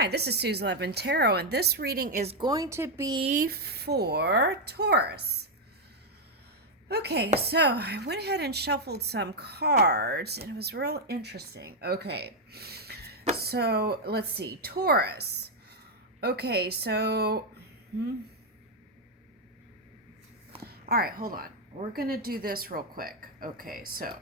Hi, this is Suze Levin Tarot, and this reading is going to be for Taurus. Okay, so I went ahead and shuffled some cards, and it was real interesting. Okay, so let's see. Taurus. Okay, so... All right, hold on. We're going to do this real quick. Okay, so...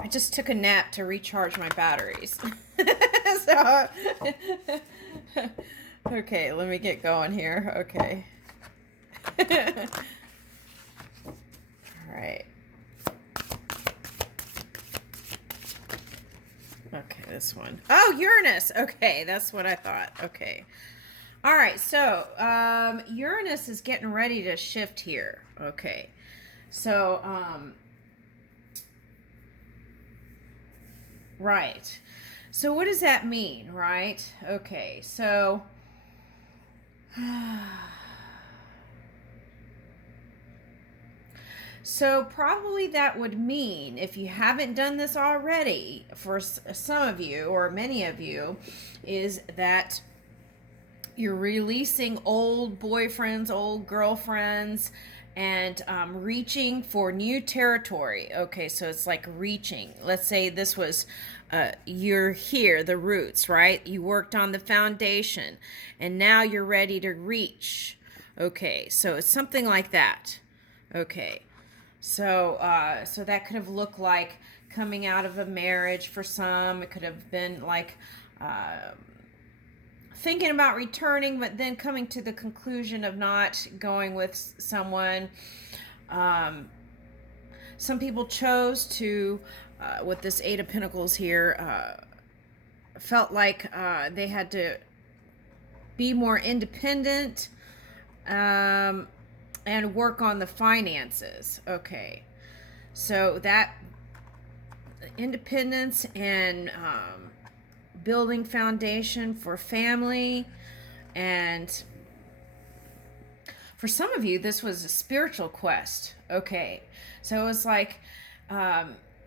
I just took a nap to recharge my batteries. So, okay, let me get going here. Okay. All right. Okay, this one. Oh, Uranus. Okay, that's what I thought. Okay. All right, so Uranus is getting ready to shift here. Okay. So, right. So what does that mean, right? Okay, so so probably that would mean, if you haven't done this already, for some of you or many of you, is that you're releasing old boyfriends, old girlfriends, and reaching for new territory. Okay, so it's like reaching. Let's say this was, you're here, the roots, right? You worked on the foundation, and now you're ready to reach. Okay, so it's something like that. Okay, so so that could have looked like coming out of a marriage for some. It could have been like thinking about returning, but then coming to the conclusion of not going with someone. Some people chose to, with this Eight of Pentacles here, felt like they had to be more independent and work on the finances. Okay, so that independence and building foundation for family, and for some of you this was a spiritual quest. Okay, so it was like a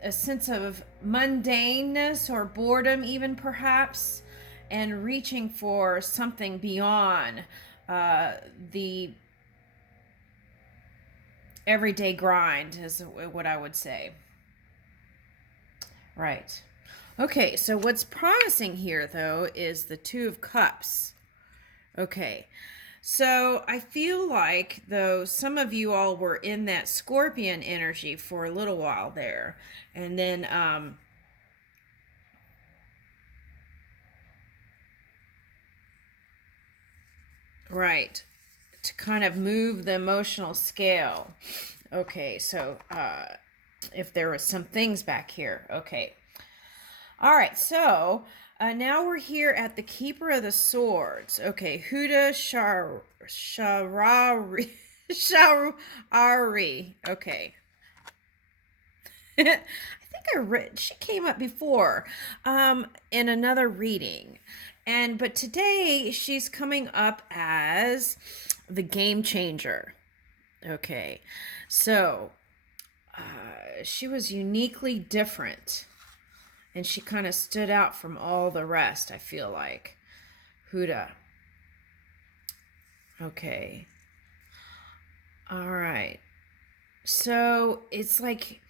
sense of mundaneness or boredom, even perhaps, and reaching for something beyond the everyday grind is what I would say. Right. Okay, so what's promising here, though, is the Two of Cups. Okay, so I feel like, though, some of you all were in that Scorpion energy for a little while there. And then, right, to kind of move the emotional scale. Okay, so if there was some things back here. Okay. All right, so now we're here at the Keeper of the Swords. Okay, Huda Sha'ari. Okay. I think I read, she came up before in another reading. But today she's coming up as the Game Changer. Okay, so she was uniquely different. And she kind of stood out from all the rest, I feel like. Huda. Okay. All right. So it's like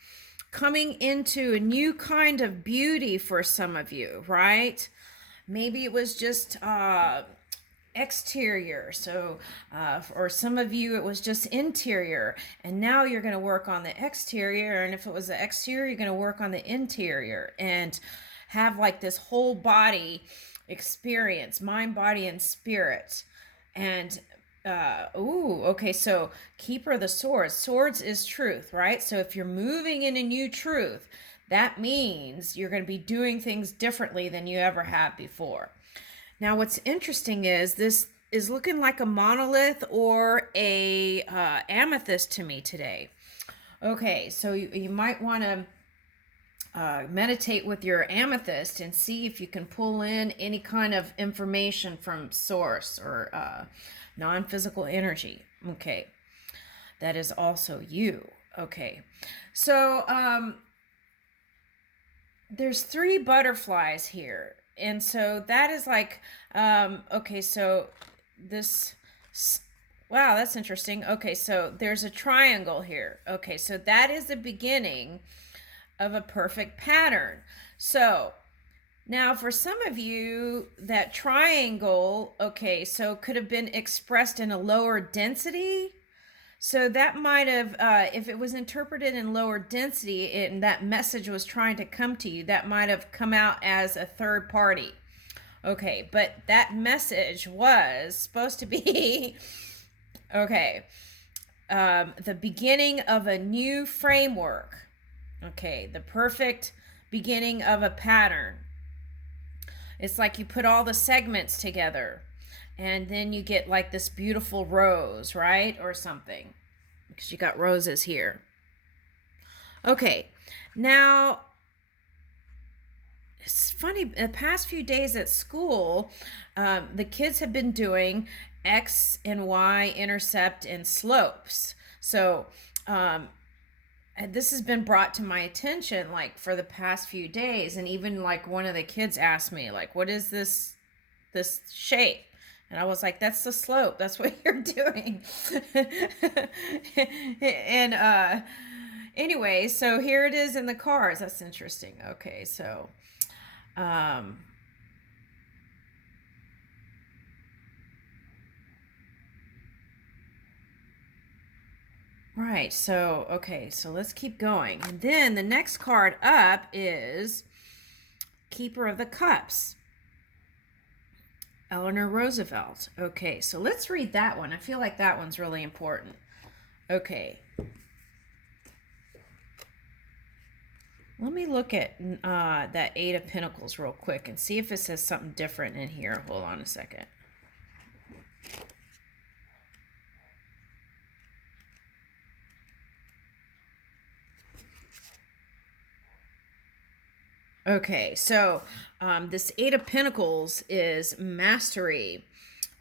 coming into a new kind of beauty for some of you, right? Maybe it was just exterior, so for some of you it was just interior, and now you're going to work on the exterior, and if it was the exterior, you're going to work on the interior and have like this whole body experience, mind, body, and spirit. And okay, so Keeper of the Swords is truth, right? So if you're moving in a new truth, that means you're going to be doing things differently than you ever have before. Now, what's interesting is this is looking like a monolith or a amethyst to me today. Okay, so you might want to meditate with your amethyst and see if you can pull in any kind of information from source or non-physical energy. Okay, that is also you. Okay, so there's 3 butterflies here, and so that is like okay, so this, wow, that's interesting. Okay, so there's a triangle here. Okay, so that is the beginning of a perfect pattern. So now for some of you, that triangle, okay, so could have been expressed in a lower density. So that might have, if it was interpreted in lower density and that message was trying to come to you, that might have come out as a third party. Okay, but that message was supposed to be, okay, the beginning of a new framework. Okay, the perfect beginning of a pattern. It's like you put all the segments together and then you get like this beautiful rose, right? Or something, because you got roses here. Okay, now it's funny, the past few days at school, the kids have been doing X and Y, intercept, and slopes. So, and this has been brought to my attention like for the past few days, and even like one of the kids asked me like, what is this shape? And I was like, that's the slope, that's what you're doing. And anyway, so here it is in the cars. That's interesting. Okay, so right, so okay, so let's keep going. And then the next card up is Keeper of the Cups, Eleanor Roosevelt. Okay, so let's read that one. I feel like that one's really important. Okay, let me look at that 8 of Pentacles real quick and see if it says something different in here. Hold on a second. Okay, so this 8 of Pentacles is mastery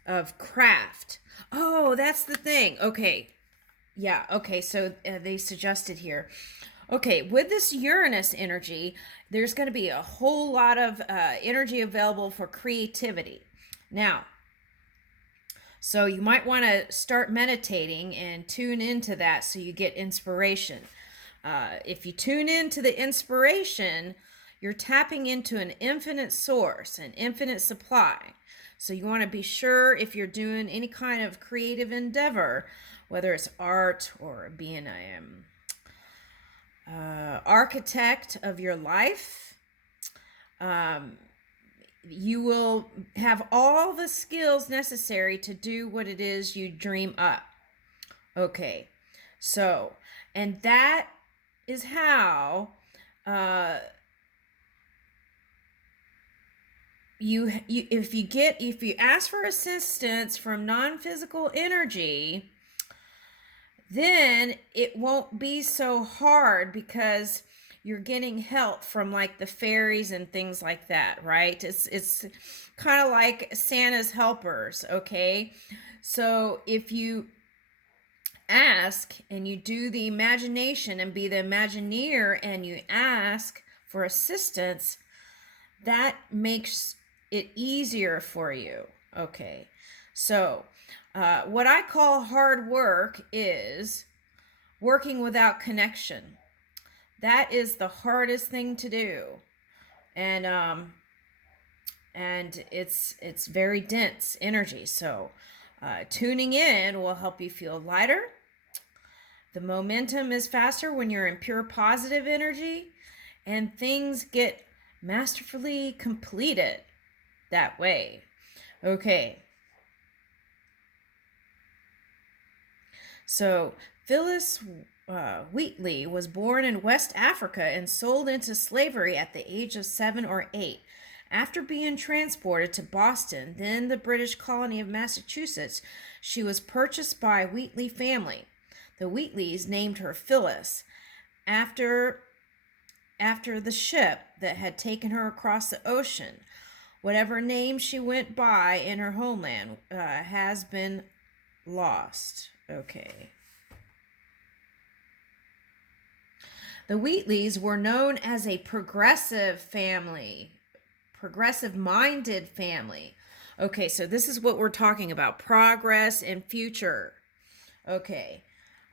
of craft. Oh, that's the thing. Okay, yeah, okay, so they suggested here. Okay, with this Uranus energy, there's going to be a whole lot of energy available for creativity. Now, so you might want to start meditating and tune into that so you get inspiration. If you tune into the inspiration, you're tapping into an infinite source, an infinite supply. So you want to be sure if you're doing any kind of creative endeavor, whether it's art or being a architect of your life, you will have all the skills necessary to do what it is you dream up. Okay, so, and that is how if you ask for assistance from non-physical energy, then it won't be so hard because you're getting help from like the fairies and things like that, right? It's kind of like Santa's helpers, okay? So if you ask and you do the imagination and be the Imagineer and you ask for assistance, that makes it easier for you. Okay, so what I call hard work is working without connection. That is the hardest thing to do, and it's very dense energy. So tuning in will help you feel lighter. The momentum is faster when you're in pure positive energy, and things get masterfully completed that way. Okay. So Phyllis Wheatley was born in West Africa and sold into slavery at the age of 7 or 8. After being transported to Boston, then the British colony of Massachusetts, she was purchased by Wheatley family. The Wheatleys named her Phyllis after after the ship that had taken her across the ocean. Whatever name she went by in her homeland has been lost. Okay. The Wheatleys were known as a progressive family, progressive-minded family. Okay, so this is what we're talking about, progress and future. Okay.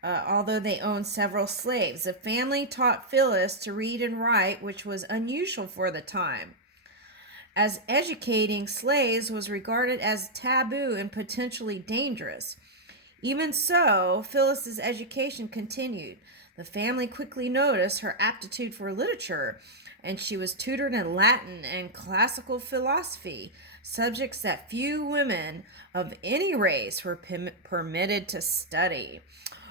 Although they owned several slaves, the family taught Phyllis to read and write, which was unusual for the time, as educating slaves was regarded as taboo and potentially dangerous. Even so, Phyllis's education continued. The family quickly noticed her aptitude for literature, and she was tutored in Latin and classical philosophy, subjects that few women of any race were permitted to study.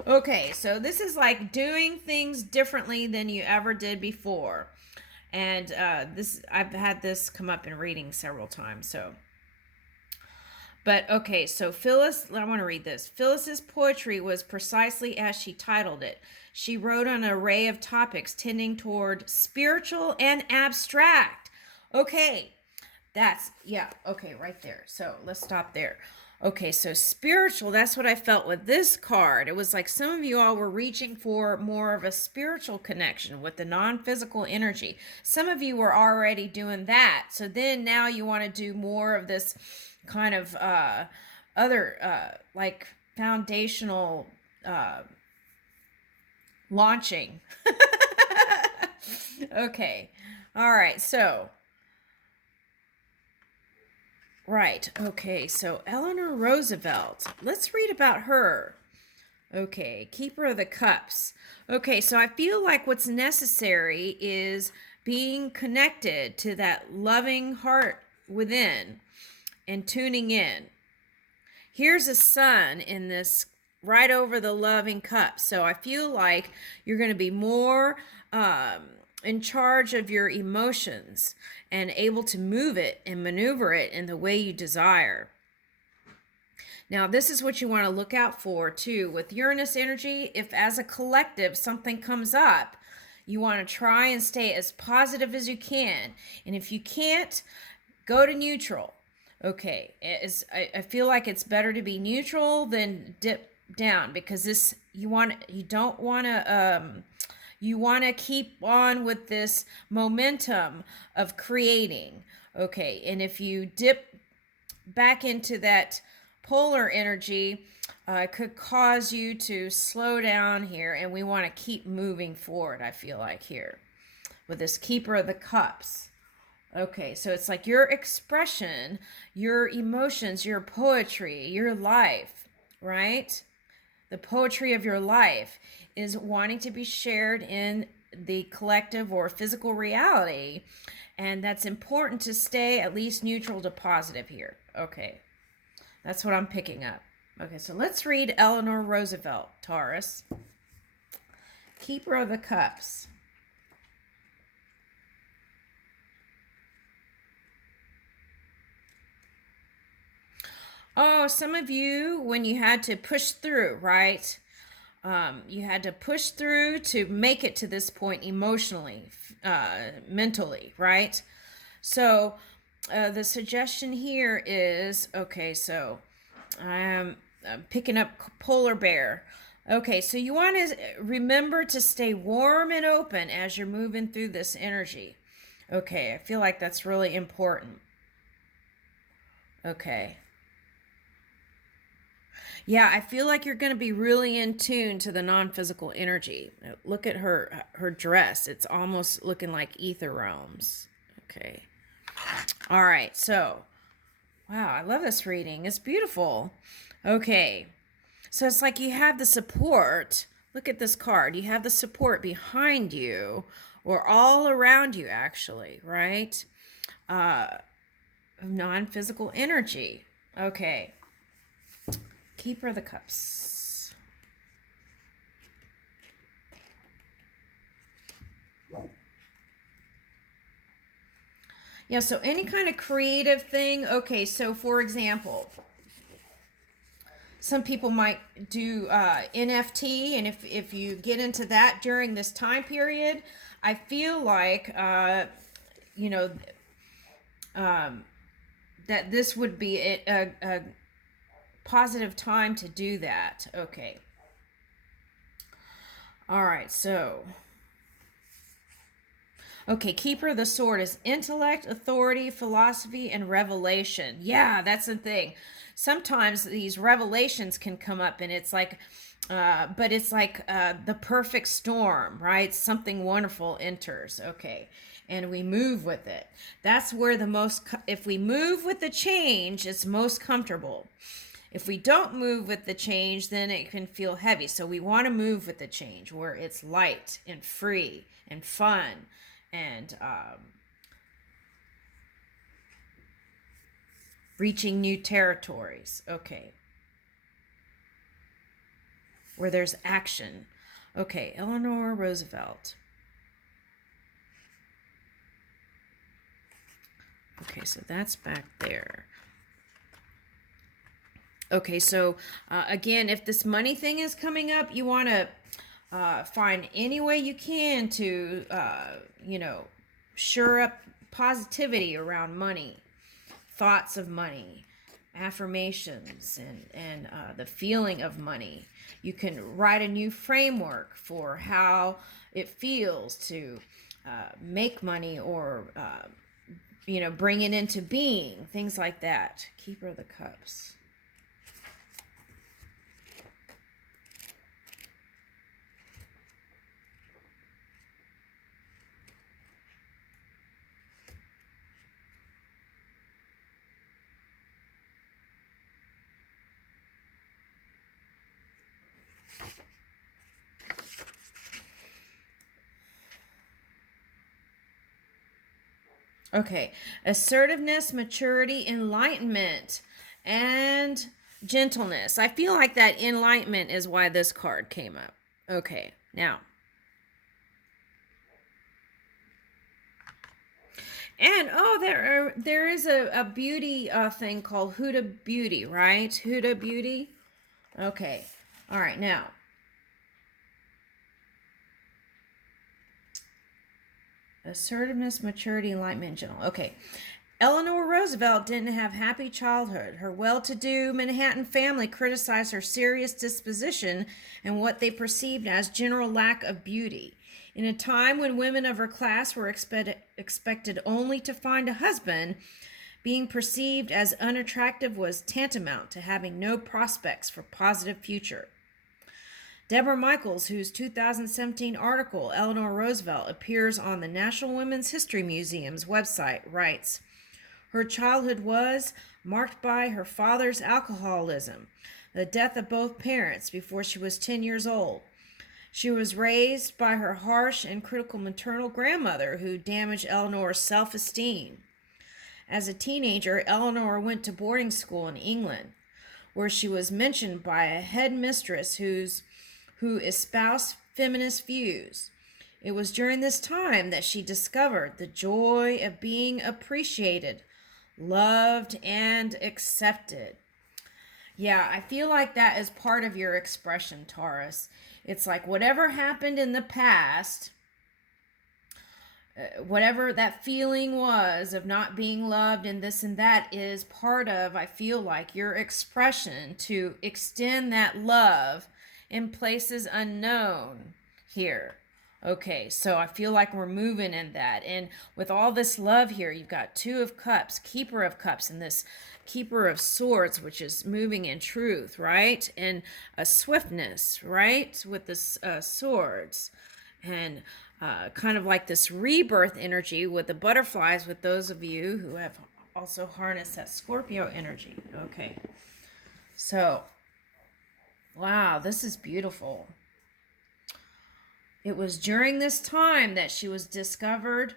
Okay, so this is like doing things differently than you ever did before. And I've had this come up in reading several times. But okay, so Phyllis, I want to read this. Phyllis's poetry was precisely as she titled it. She wrote on an array of topics tending toward spiritual and abstract. Okay, okay, right there. So let's stop there. Okay, so spiritual, that's what I felt with this card. It was like some of you all were reaching for more of a spiritual connection with the non-physical energy. Some of you were already doing that. So then now you want to do more of this kind of other like foundational launching. Okay. All right. So right. Okay. So Eleanor Roosevelt. Let's read about her. Okay. Keeper of the Cups. Okay. So I feel like what's necessary is being connected to that loving heart within and tuning in. Here's a sun in this right over the loving cup. So I feel like you're going to be more in charge of your emotions and able to move it and maneuver it in the way you desire. Now, this is what you want to look out for too. With Uranus energy, if as a collective something comes up, you want to try and stay as positive as you can. And if you can't, go to neutral. Okay, I feel like it's better to be neutral than dip down, because this you don't want to you want to keep on with this momentum of creating. Okay, and if you dip back into that polar energy, it could cause you to slow down here, and we want to keep moving forward, I feel like, here with this Keeper of the Cups. Okay, so it's like your expression, your emotions, your poetry, your life, right? The poetry of your life is wanting to be shared in the collective or physical reality, and that's important to stay at least neutral to positive here. Okay, that's what I'm picking up. Okay, so let's read Eleanor Roosevelt, Taurus. Keeper of the Cups. Oh, some of you, when you had to push through, right? You had to push through to make it to this point emotionally, mentally, right? So the suggestion here is, okay, so I'm picking up polar bear. Okay, so you want to remember to stay warm and open as you're moving through this energy. Okay, I feel like that's really important. Okay. Yeah, I feel like you're going to be really in tune to the non-physical energy. Look at her dress. It's almost looking like ether realms. Okay. All right. So, wow, I love this reading. It's beautiful. Okay. So it's like you have the support. Look at this card. You have the support behind you, or all around you, actually, right? Non-physical energy. Okay. Keeper of the Cups. Yeah, so any kind of creative thing. Okay, so for example, some people might do NFT, and if you get into that during this time period, I feel like, you know, that this would be a positive time to do that. Okay. All right, so. Okay, Keeper of the Sword is intellect, authority, philosophy, and revelation. Yeah, that's the thing. Sometimes these revelations can come up, and it's like, but it's like the perfect storm, right? Something wonderful enters. Okay, and we move with it. That's where if we move with the change, it's most comfortable. If we don't move with the change, then it can feel heavy. So we want to move with the change where it's light and free and fun and reaching new territories. Okay. Where there's action. Okay, Eleanor Roosevelt. Okay, so that's back there. Okay, so again, if this money thing is coming up, you want to find any way you can to, sure up positivity around money, thoughts of money, affirmations, and the feeling of money. You can write a new framework for how it feels to make money or, bring it into being, things like that. Keeper of the Cups. Okay, assertiveness, maturity, enlightenment, and gentleness. I feel like that enlightenment is why this card came up. Okay, now. And there is a beauty thing called Huda Beauty, right? Huda Beauty. Okay, all right, now. Assertiveness, maturity, enlightenment, gentle. Okay. Eleanor Roosevelt didn't have a happy childhood. Her well-to-do Manhattan family criticized her serious disposition and what they perceived as general lack of beauty. In a time when women of her class were expected only to find a husband, being perceived as unattractive was tantamount to having no prospects for positive future. Deborah Michaels, whose 2017 article, Eleanor Roosevelt, appears on the National Women's History Museum's website, writes, her childhood was marked by her father's alcoholism, the death of both parents before she was 10 years old. She was raised by her harsh and critical maternal grandmother who damaged Eleanor's self-esteem. As a teenager, Eleanor went to boarding school in England, where she was mentioned by a headmistress who espoused feminist views. It was during this time that she discovered the joy of being appreciated, loved, and accepted. Yeah, I feel like that is part of your expression, Taurus. It's like whatever happened in the past, whatever that feeling was of not being loved and this and that is part of, I feel like, your expression to extend that love in places unknown here. Okay, so I feel like we're moving in that. And with all this love here, you've got Two of Cups, Keeper of Cups, and this Keeper of Swords, which is moving in truth, right? And a swiftness, right? With this swords. And kind of like this rebirth energy with the butterflies with those of you who have also harnessed that Scorpio energy. Okay, so wow, this is beautiful. It was during this time that she discovered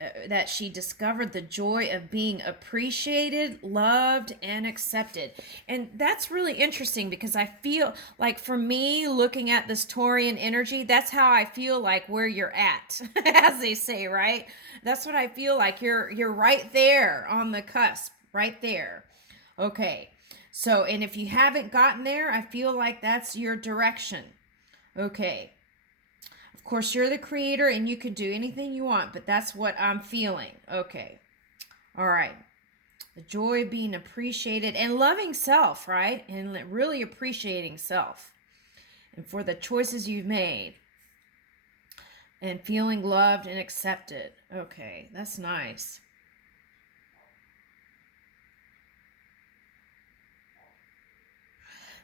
the joy of being appreciated, loved, and accepted. And that's really interesting because I feel like, for me, looking at this Taurian energy, that's how I feel like where you're at, as they say, right? That's what I feel like. You're right there on the cusp, right there. Okay. So, and if you haven't gotten there, I feel like that's your direction. Okay. Of Of course, you're the creator and you can do anything you want, but that's what I'm feeling. Okay. All right. The joy of being appreciated and loving self, right? And really appreciating self and for the choices you've made and feeling loved and accepted. Okay, that's nice.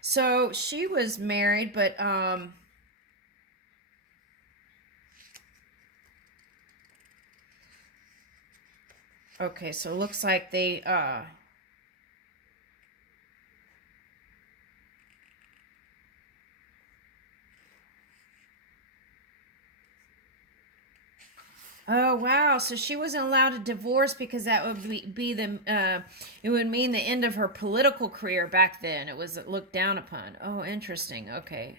So she was married, but okay, so it looks like they oh wow, so she wasn't allowed to divorce because that would be the it would mean the end of her political career back then. It was looked down upon. Oh, interesting. Okay.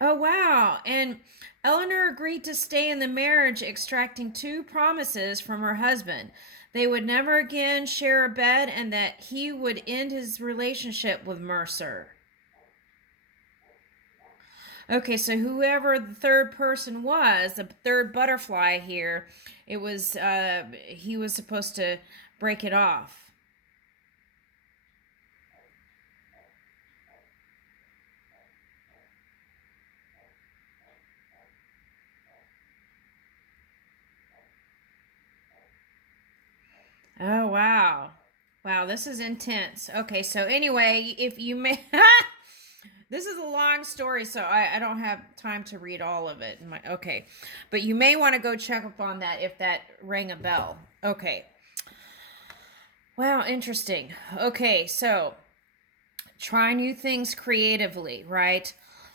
Oh wow. And Eleanor agreed to stay in the marriage, extracting two promises from her husband. They would never again share a bed and that he would end his relationship with Mercer. Okay, so whoever the third person was, the third butterfly here, it was he was supposed to break it off. Oh wow. Wow, this is intense. Okay, so anyway, if you may this is a long story, so I don't have time to read all of it. Okay, but you may want to go check up on that if that rang a bell. Okay. Wow, interesting. Okay, so try new things creatively, right?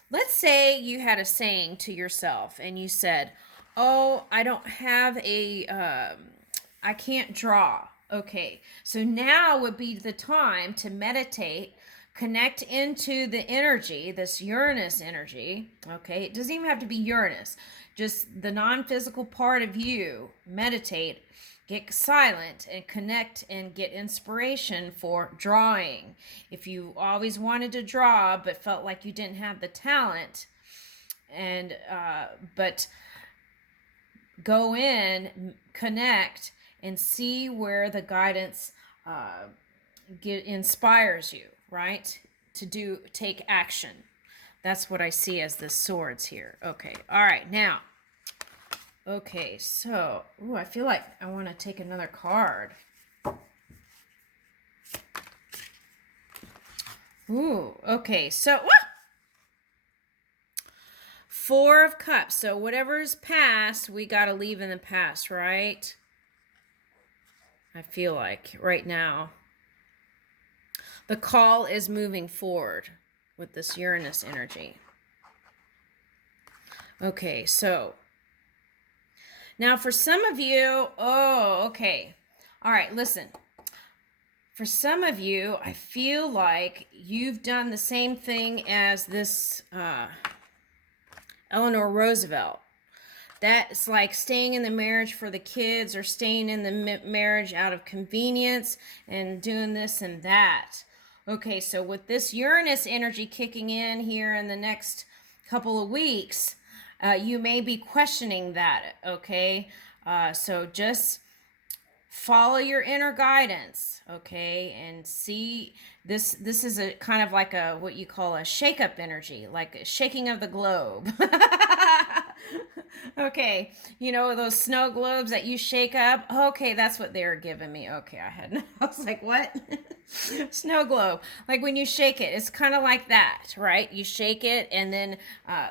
Let's say you had a saying to yourself and you said, "Oh, I don't have I can't draw." Okay, so now would be the time to meditate, connect into the energy, this Uranus energy. Okay, it doesn't even have to be Uranus, just the non physical part of you. Meditate, get silent, and connect and get inspiration for drawing. If you always wanted to draw but felt like you didn't have the talent, and but go in, connect, and see where the guidance inspires you, right? To take action. That's what I see as the swords here. Okay, all right, now. Okay, so, ooh, I feel like I want to take another card. Ooh, okay, so, Four of Cups. So whatever's past, we got to leave in the past, right? I feel like right now. The call is moving forward with this Uranus energy. Okay, so now for some of you, oh, okay. All right, listen. For some of you, I feel like you've done the same thing as this Eleanor Roosevelt. That's like staying in the marriage for the kids or staying in the marriage out of convenience and doing this and that. Okay, so with this Uranus energy kicking in here in the next couple of weeks, you may be questioning that, okay? So just follow your inner guidance, okay? And see, this is a kind of like a what you call a shake-up energy, like a shaking of the globe. Okay, you know those snow globes that you shake up? Okay, that's what they were giving me. Okay, I was like, what? Snow globe. Like when you shake it, it's kind of like that, right? You shake it and then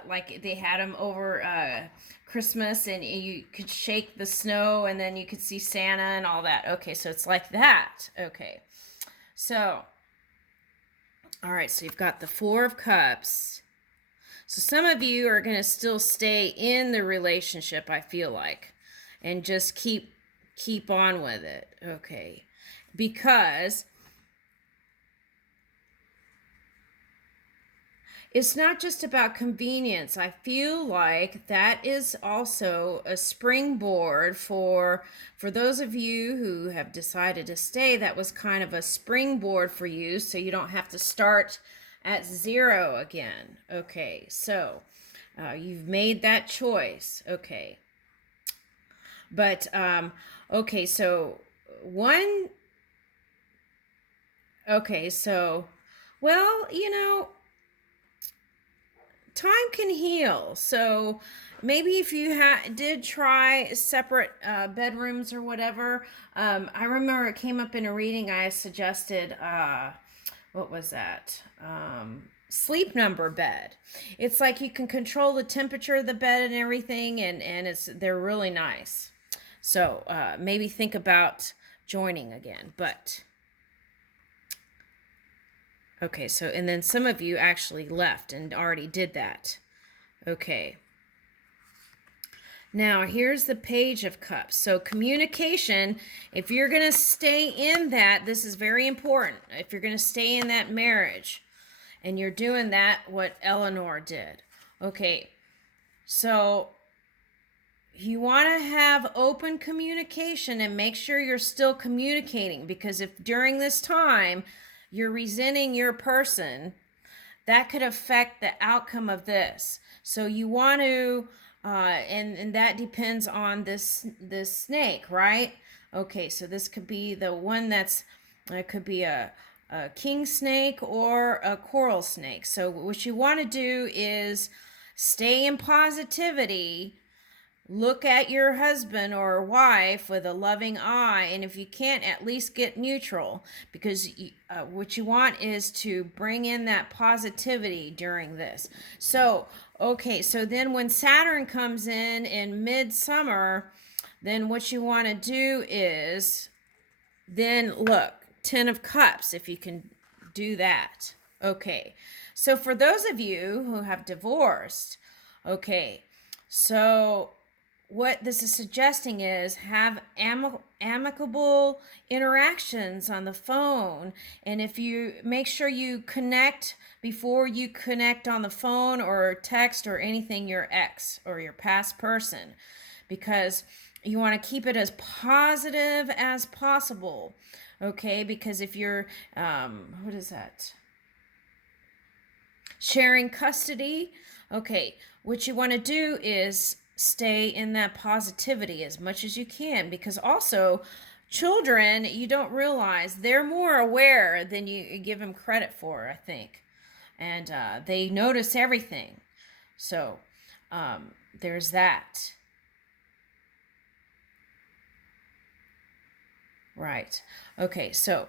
like they had them over Christmas and you could shake the snow and then you could see Santa and all that. Okay, so it's like that. Okay, so, all right, so you've got the Four of Cups. So some of you are going to still stay in the relationship, I feel like, and just keep on with it. Okay. Because it's not just about convenience. I feel like that is also a springboard for those of you who have decided to stay. That was kind of a springboard for you, so you don't have to start at 0 again. Okay, so you've made that choice. Okay. But, okay, so one, okay, so, well, time can heal. So maybe if you did try separate bedrooms or whatever, I remember it came up in a reading I suggested, what was that? Sleep number bed. It's like you can control the temperature of the bed and everything, and they're really nice. So maybe think about joining again. But okay, so and then some of you actually left and already did that. Okay. Now, here's the Page of Cups. So communication, if you're going to stay in that, this is very important. If you're going to stay in that marriage and you're doing that, what Eleanor did. Okay, so you want to have open communication and make sure you're still communicating, because if during this time you're resenting your person, that could affect the outcome of this. So you want to and that depends on this snake, right? Okay, so this could be the one that's it could be a king snake or a coral snake. So what you want to do is stay in positivity. Look at your husband or wife with a loving eye, and if you can't, at least get neutral, because what you want is to bring in that positivity during this. So, okay, so then when Saturn comes in midsummer, then what you want to do is then look, 10 of Cups, if you can do that. Okay, so for those of you who have divorced, okay, so what this is suggesting is have amicable interactions on the phone, and if you make sure you connect before you connect on the phone or text or anything your ex or your past person, because you want to keep it as positive as possible. Okay, because if you're what is that, sharing custody, okay, what you want to do is stay in that positivity as much as you can, because also children, you don't realize they're more aware than you give them credit for, I think, and they notice everything. So there's that. Right. Okay, so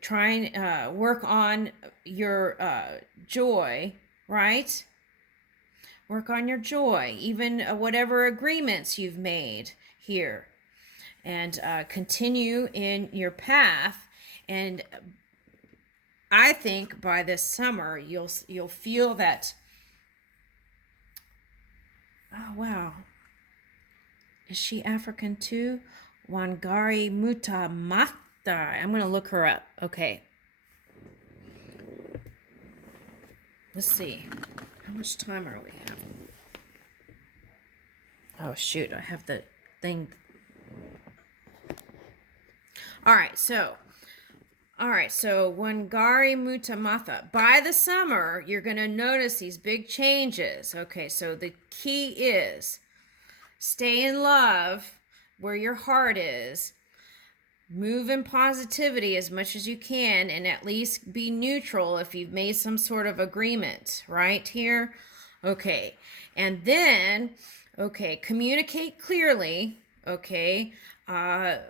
try and work on your joy, right? Work on your joy, even whatever agreements you've made here, and continue in your path. And I think by this summer you'll feel that. Oh wow, is she African too? Wangari Mutamata. I'm gonna look her up. Okay. Let's see. How much time are we having? Oh, shoot. I have the thing. All right. So Wangari Mutamata. By the summer, you're going to notice these big changes. Okay. So the key is stay in love where your heart is. Move in positivity as much as you can, and at least be neutral if you've made some sort of agreement right here. Okay, and then communicate clearly. Okay,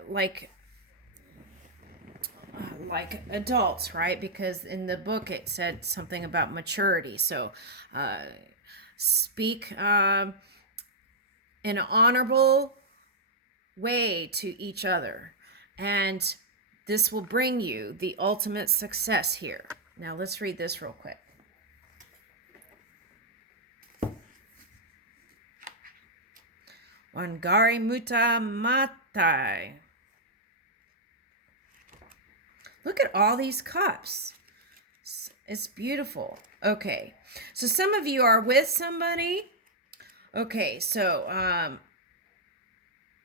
like adults, right? Because in the book it said something about maturity. So speak in an honorable way to each other. And this will bring you the ultimate success here. Now let's read this real quick. Wangari Mutamata. Look at all these cups. It's beautiful. Okay, so some of you are with somebody. Okay, so